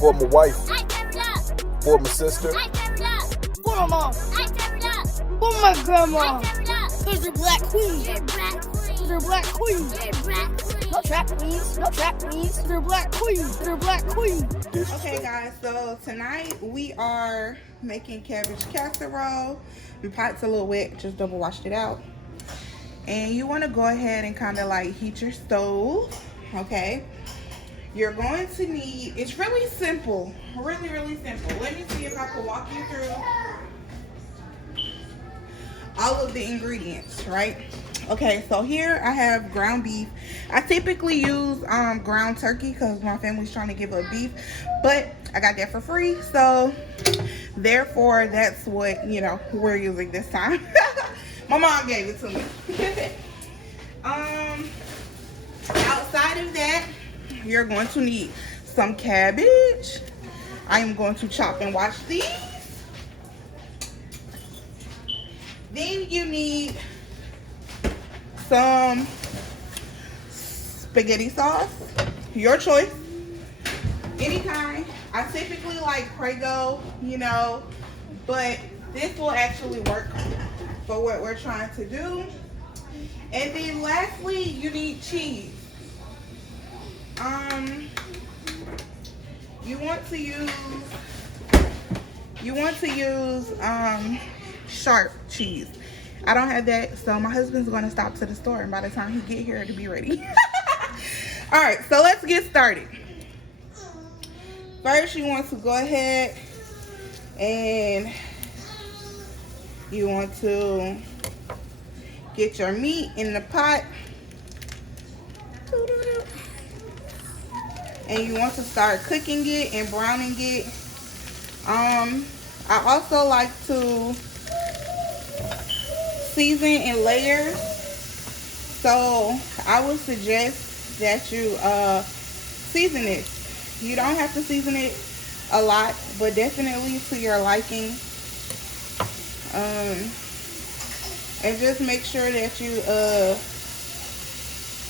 For my wife. I tear it up. For my sister. I tear it up. For my mom. I tear it up. For my grandma. I tear it up. Cause they're black queens. You're black queen. They're black queens. You're black queen. No trap queens. No trap queens. They're black queens. They're black queens. Okay guys, so tonight we are making cabbage casserole. The pot's a little wet, just double washed it out. And you want to go ahead and kind of like heat your stove, okay? You're going to need, it's really simple, really simple. Let me see if I can walk you through all of the ingredients, right? Okay, so here I have ground beef. I typically use ground turkey because my family's trying to give up beef, but I got that for free, so therefore that's what, you know, we're using this time. My mom gave it to me. Outside of that, you're going to need some cabbage. I am going to chop and wash these. Then you need some spaghetti sauce, your choice, any kind. I typically like Prego, you know, but this will actually work for what we're trying to do. And then lastly, you need cheese. You want to use sharp cheese. I don't have that, so my husband's going to stop to the store, and by the time he get here, it'll be ready. All right, so let's get started. First, you want to go ahead and you want to get your meat in the pot. And you want to start cooking it and browning it. I also like to season in layers. So I would suggest that you season it. You don't have to season it a lot, but definitely to your liking. And just make sure that you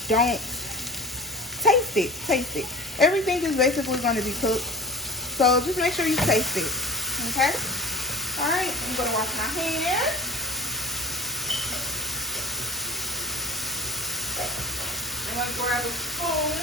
don't taste it. Everything is basically going to be cooked, so just make sure you taste it. Okay. All right, I'm going to wash my hands. I'm going to grab a spoon.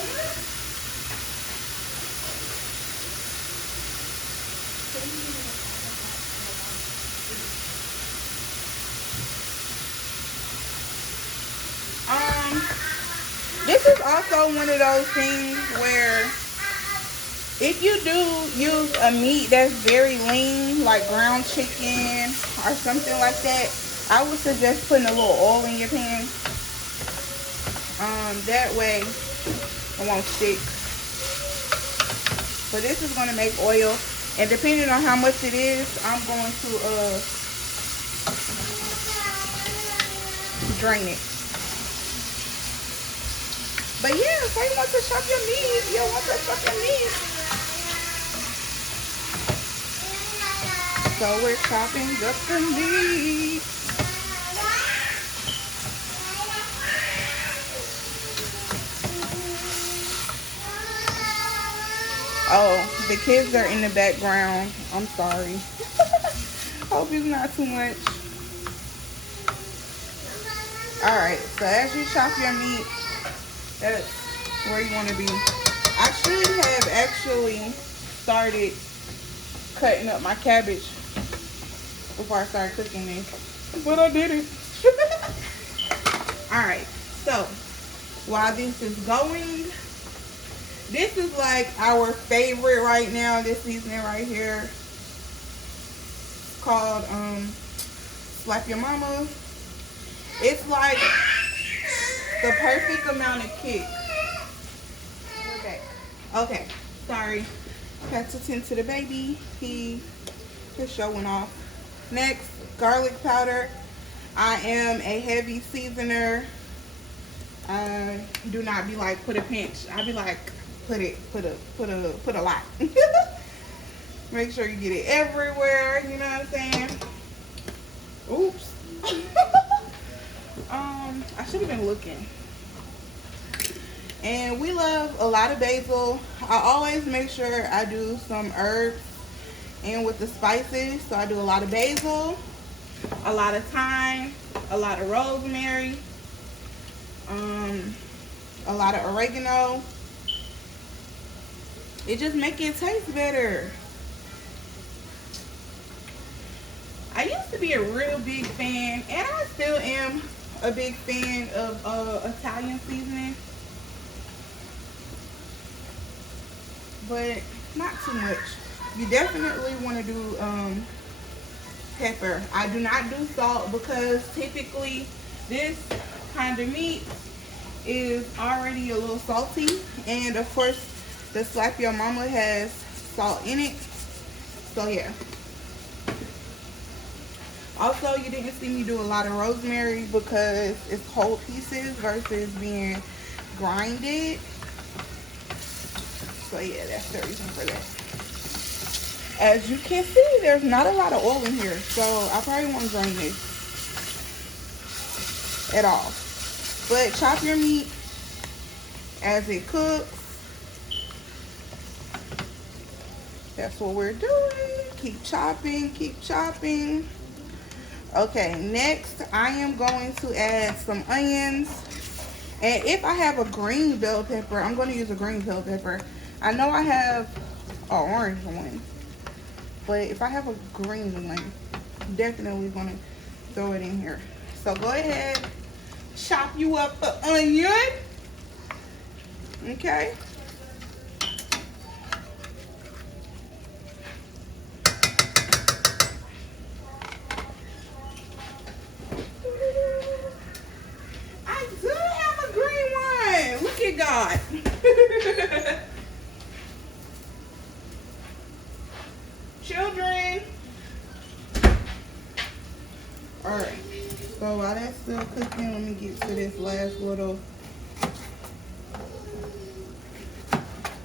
This is also one of those things where if you do use a meat that's very lean, like ground chicken or something like that, I would suggest putting a little oil in your pan. That way it won't stick. So this is going to make oil, and depending on how much it is, I'm going to drain it. But yeah, so you want to chop your meat. You want to chop your meat. So we're chopping up the meat. Oh, the kids are in the background. I'm sorry. Hope it's not too much. Alright, so as you chop your meat, that's where you want to be. I should have actually started cutting up my cabbage before I started cooking this, but I didn't. Alright, so while this is going, this is like our favorite right now, this seasoning right here. It's called Slap Your Mama. It's like the perfect amount of kick. We're back. Okay, sorry. Had to tend to the baby. He's showing off. Next, garlic powder. I am a heavy seasoner. Do not be like put a pinch. I be like put a lot. Make sure you get it everywhere. You know what I'm saying? Oops. I should have been looking. And we love a lot of basil. I always make sure I do some herbs and with the spices. So I do a lot of basil, a lot of thyme, a lot of rosemary, a lot of oregano. It just makes it taste better. I used to be a real big fan, and I still am a big fan of Italian seasoning, but not too much. You definitely want to do pepper. I do not do salt because typically this kind of meat is already a little salty, and of course the Slap Your Mama has salt in it, so yeah. Also, you didn't see me do a lot of rosemary because it's whole pieces versus being grinded. So yeah, that's the reason for that. As you can see, there's not a lot of oil in here, so I probably won't drain this at all. But chop your meat as it cooks. That's what we're doing. Keep chopping, keep chopping. Okay, next I am going to add some onions. And if I have a green bell pepper, I'm going to use a green bell pepper. I know I have an orange one, but if I have a green one, I'm definitely going to throw it in here. So go ahead, chop you up an onion. Okay. I do have a green one. Look at God. Children. Alright. So while that's still cooking, let me get to this last little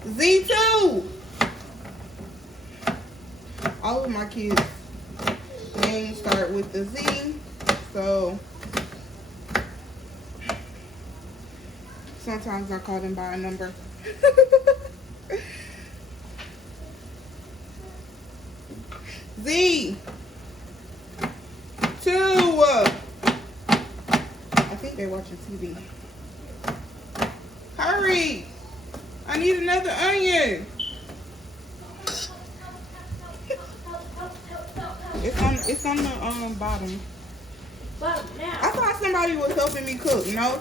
Z2. All of my kids' names start with the Z, so sometimes I call them by a number. Z2. I think they're watching TV. Hurry! I need another onion. It's on the bottom. But now. I thought somebody was helping me cook. No,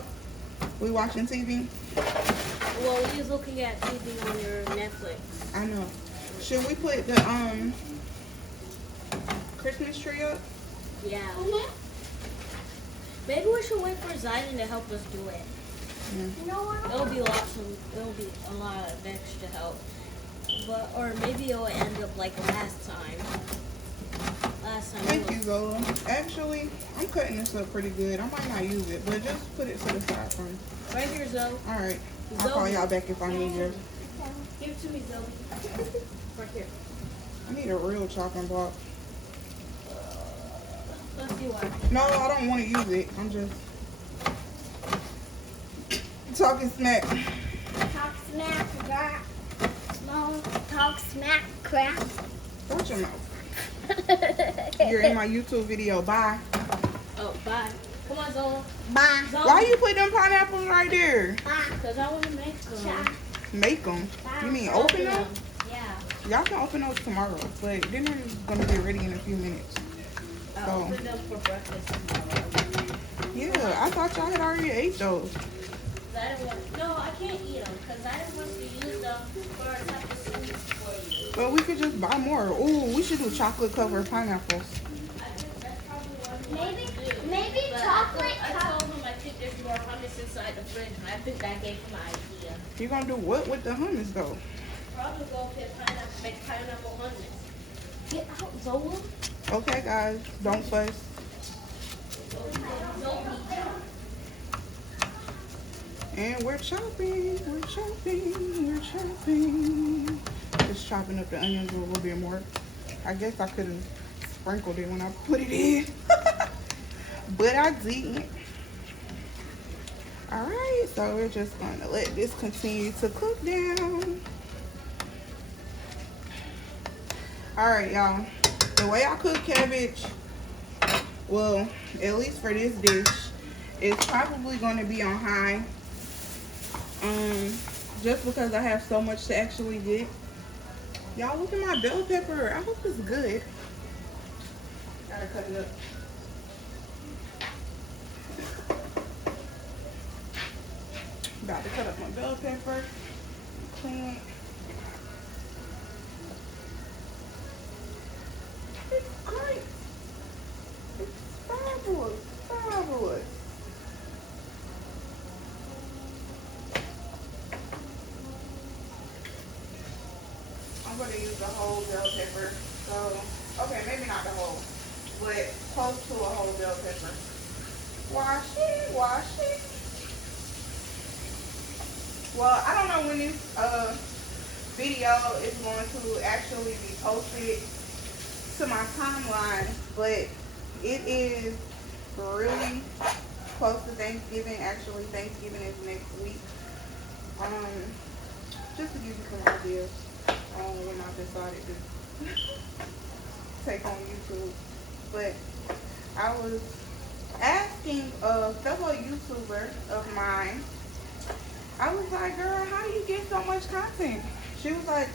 we watching TV. Well, we was looking at TV on your Netflix. I know. Should we put the Christmas tree up? Yeah. Maybe we should wait for Zion to help us do it. Mm. You know what? It'll be a lot of extra help. But or maybe it'll end up like last time. Thank you, Zola. Actually, I'm cutting this up pretty good. I might not use it, but just put it to the side for me. Right here, Zoe. Alright. I'll call y'all back if I need yours. Give it to me, Zoe. Right here. I need a real chopping block. Let's see why. No, I don't want to use it. I'm just talking smack. Talk smack, crap. No, talk smack, crap. Watch your mouth. You're in my YouTube video. Bye. Oh, bye. Come on, Zola. Bye. Zola. Why you put them pineapples right there? Bye. Because I want to make them. Make them. You mean open them? Yeah. Y'all can open those tomorrow, but dinner is gonna get ready in a few minutes. I'll open them for breakfast tomorrow. Yeah, I thought y'all had already ate those. No, I can't eat them because I didn't want to use them for a type of soup for you. But we could just buy more. Ooh, we should do chocolate covered pineapples. I think that's probably what I'm Maybe, going to do. maybe But chocolate. I told him I think there's more hummus inside the fridge, and I think that gave him an idea. You gonna do what with the hummus though? Probably go get pineapple, make pineapple hummus. Get out, Zola. Okay, guys, don't fuss. And we're chopping, we're chopping, we're chopping. Just chopping up the onions a little bit more. I guess I could have sprinkled it when I put it in. But I didn't. Alright, so we're just going to let this continue to cook down. Alright, y'all. The way I cook cabbage, well, at least for this dish, it's probably going to be on high. Just because I have so much to actually get. Y'all, look at my bell pepper. I hope it's good. Gotta cut it up. About to cut up my bell pepper. Clean it. It's great. It's fabulous. Fabulous. I'm going to use the whole bell pepper. So, okay, maybe not the whole, but close to a whole bell pepper. Wash it, wash it. Well, I don't know when this video is going to actually be posted to my timeline, but it is really close to Thanksgiving. Actually, Thanksgiving is next week. Just to give you some ideas on when I decided to take on YouTube. But I was asking a fellow YouTuber of mine, I was like, girl, how do you get so much content? She was like,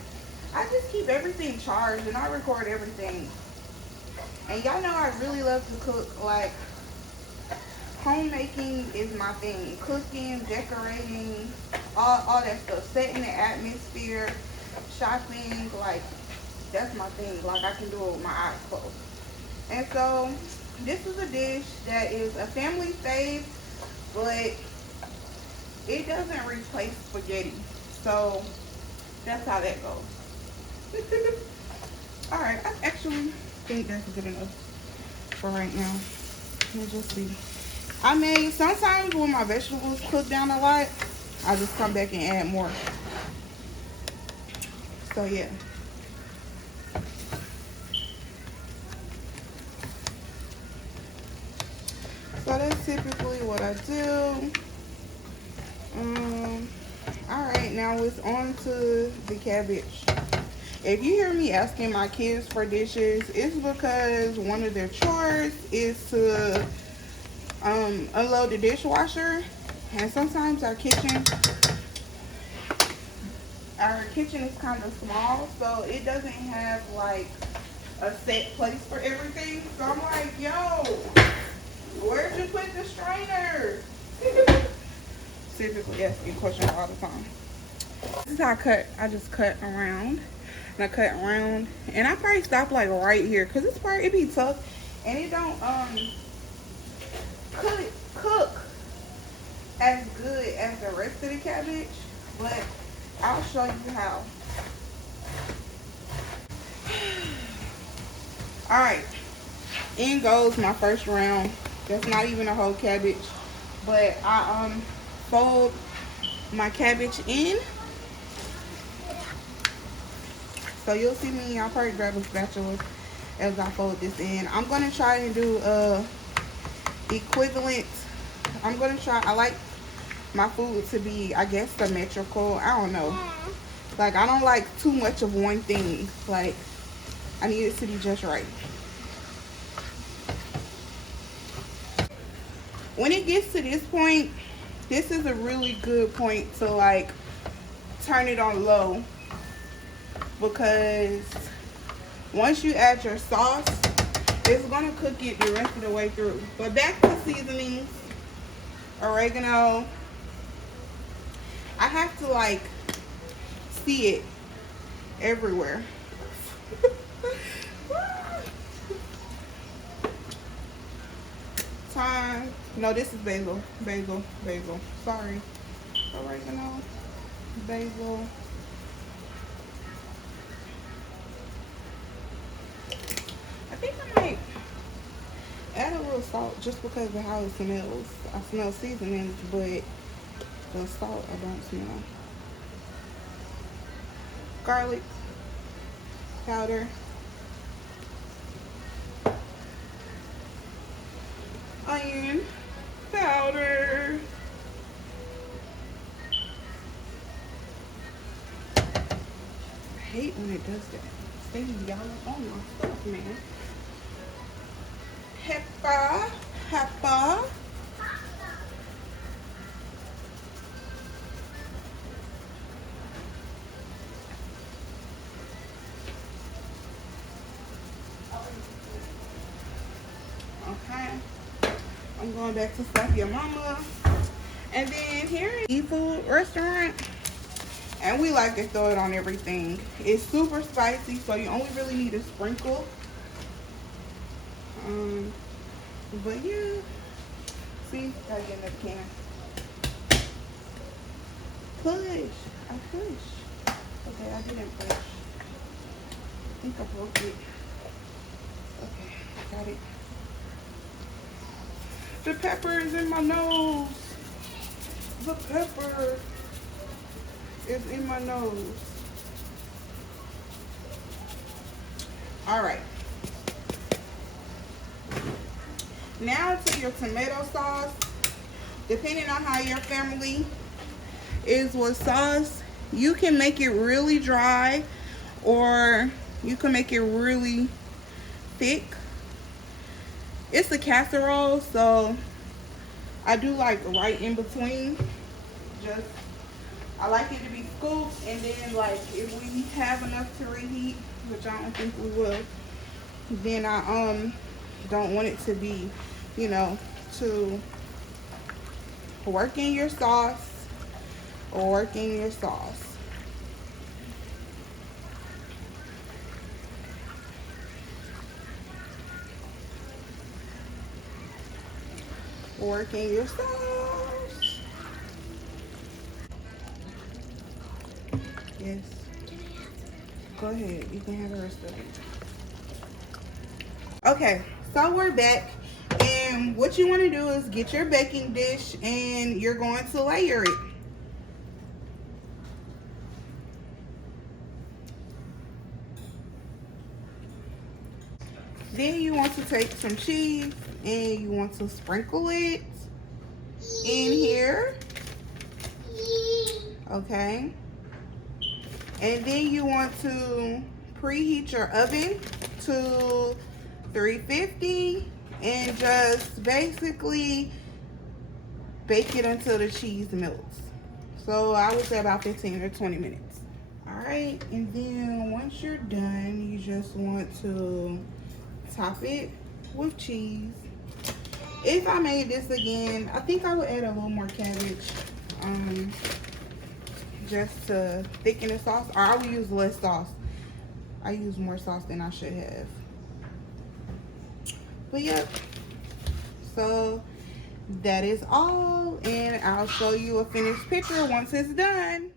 I just keep everything charged and I record everything. And y'all know I really love to cook. Like, homemaking is my thing. Cooking, decorating, all that stuff. Setting the atmosphere, shopping, like, that's my thing. Like, I can do it with my eyes closed. And so, this is a dish that is a family fave, but it doesn't replace spaghetti. So, that's how that goes. Alright, I actually think that's good enough for right now. We'll just see. I may, sometimes when my vegetables cook down a lot, I just come back and add more. So, yeah. So that's typically what I do. Alright, now it's on to the cabbage. If you hear me asking my kids for dishes, it's because one of their chores is to unload the dishwasher. And sometimes our kitchen is kind of small, so it doesn't have like a set place for everything. So I'm like, yo, where'd you put the strainer? Typically asking questions all the time. This is how I cut. I just cut around. And I cut around. And I probably stop like right here. Because this part, it be tough. And it don't cook as good as the rest of the cabbage. But I'll show you how. Alright. In goes my first round. That's not even a whole cabbage. But I fold my cabbage in. So you'll see me, I'll probably grab a spatula as I fold this in. I'm going to try and do equivalent. I like my food to be, I guess, symmetrical. I don't know. Like, I don't like too much of one thing. Like, I need it to be just right. When it gets to this point, this is a really good point to like turn it on low, because once you add your sauce, it's gonna cook it the rest of the way through. But back to seasonings, oregano. I have to like see it everywhere. Thyme. No, this is basil. Basil. Sorry. Oregano. Basil. I think I might add a little salt just because of how it smells. I smell seasonings, but the salt I don't smell. Garlic powder. Onion powder. hate when it does that. Stay y'all on my stuff, man. Pepper. Okay. I'm going back to Stuff Your Mama. And then here is seafood restaurant. And we like to throw it on everything. It's super spicy, so you only really need a sprinkle. But yeah. See, gotta get another can. Push. I push. Okay, I didn't push. I think I broke it. Okay, got it. The pepper is in my nose. The pepper is in my nose. All right. Now to your tomato sauce. Depending on how your family is with sauce, you can make it really dry or you can make it really thick. It's a casserole, so I do like right in between. Just I like it to be scooped, and then like if we have enough to reheat, which I don't think we will, then I don't want it to be, you know, to work in your sauce or work in your sauce. Work in your sauce. Yes. Go ahead. You can have the rest of it. Okay, so we're back. And what you want to do is get your baking dish and you're going to layer it. Then you want to take some cheese and you want to sprinkle it in here. Okay. And then you want to preheat your oven to 350 and just basically bake it until the cheese melts. So I would say about 15 or 20 minutes. All right, and then once you're done, you just want to top it with cheese. If I made this again, I think I would add a little more cabbage, just to thicken the sauce, or I would use less sauce. I use more sauce than I should have. But yep, so that is all, and I'll show you a finished picture once it's done.